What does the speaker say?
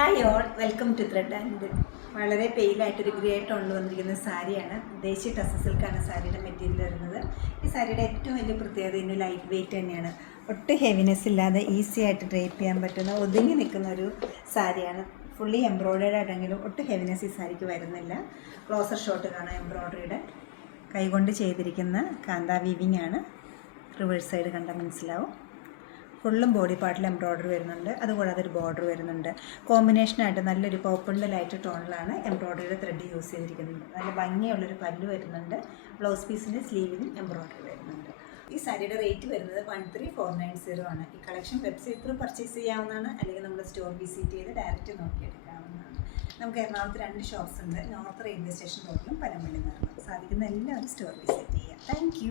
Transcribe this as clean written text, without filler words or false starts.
Hi all, welcome to thread and. വളരെ പെയിലായിട്ടൊരു grey ടോണിൽ വന്നിരിക്കുന്ന സാരിയാണ്. ദേശീയ ടസർ സിൽക്കാണ് സാരിയുടെ മെറ്റീരിയൽ വരുന്നത്. ഈ സാരിയുടെ ഏറ്റവും വലിയ പ്രത്യേകത ഇതിന് ലൈറ്റ് വെയിറ്റ് തന്നെയാണ്. ഒട്ടും ഹെവിനെസ് ഇല്ലാതെ ഈസി ആയിട്ട് ഡ്രേപ്പ് ചെയ്യാൻ പറ്റുന്ന ഒതുങ്ങി നിൽക്കുന്ന ഒരു സാരിയാണ്. ഫുള്ളി എംബ്രോയ്ഡേഡ് ആയിട്ടെങ്കിലും ഒട്ടും ഹെവിനെസ് ഈ സാരിക്ക് വരുന്നില്ല. ക്ലോസർ ഷോട്ട് കാണാം എംബ്രോയ്ഡറിയുടെ. കൈകൊണ്ട് ചെയ്തിരിക്കുന്ന കാന്താ വീവിങ് ആണ്. റിവേഴ്സ് സൈഡ് കണ്ടാൽ മനസ്സിലാവും. ഫുള്ളും ബോഡി പാർട്ടിൽ എംബ്രോയ്ഡറി വരുന്നുണ്ട്. അതുകൂടാതെ ഒരു ബോർഡർ വരുന്നുണ്ട്. കോമ്പിനേഷനായിട്ട് നല്ലൊരു പർപ്പിളിൻ്റെ ലൈറ്റ് ടോണിലാണ് എംബ്രോയ്ഡറിയുടെ ത്രെഡ് യൂസ് ചെയ്തിരിക്കുന്നത്. നല്ല ഭംഗിയുള്ളൊരു പല്ല് വരുന്നുണ്ട്. ബ്ലൗസ് പീസിൻ്റെ സ്ലീവിനും എംബ്രോയ്ഡറി വരുന്നുണ്ട്. ഈ സാരിയുടെ റേറ്റ് വരുന്നത് 13,490 ആണ്. ഈ കളക്ഷൻ വെബ്സൈറ്റ് ത്രൂ പർച്ചേസ് ചെയ്യാവുന്നതാണ്, അല്ലെങ്കിൽ നമ്മൾ സ്റ്റോർ വിസിറ്റ് ചെയ്ത് ഡയറക്റ്റ് നോക്കിയെടുക്കാവുന്നതാണ്. നമുക്ക് എറണാകുളത്ത് 2 ഷോപ്സ് ഉണ്ട്. നോർത്ത് റെയിൽവേ സ്റ്റേഷൻ റോഡിലും പനമ്പള്ളി നടന്നു. സാധിക്കുന്ന എല്ലാവരും സ്റ്റോർ വിസിറ്റ് ചെയ്യാം. താങ്ക്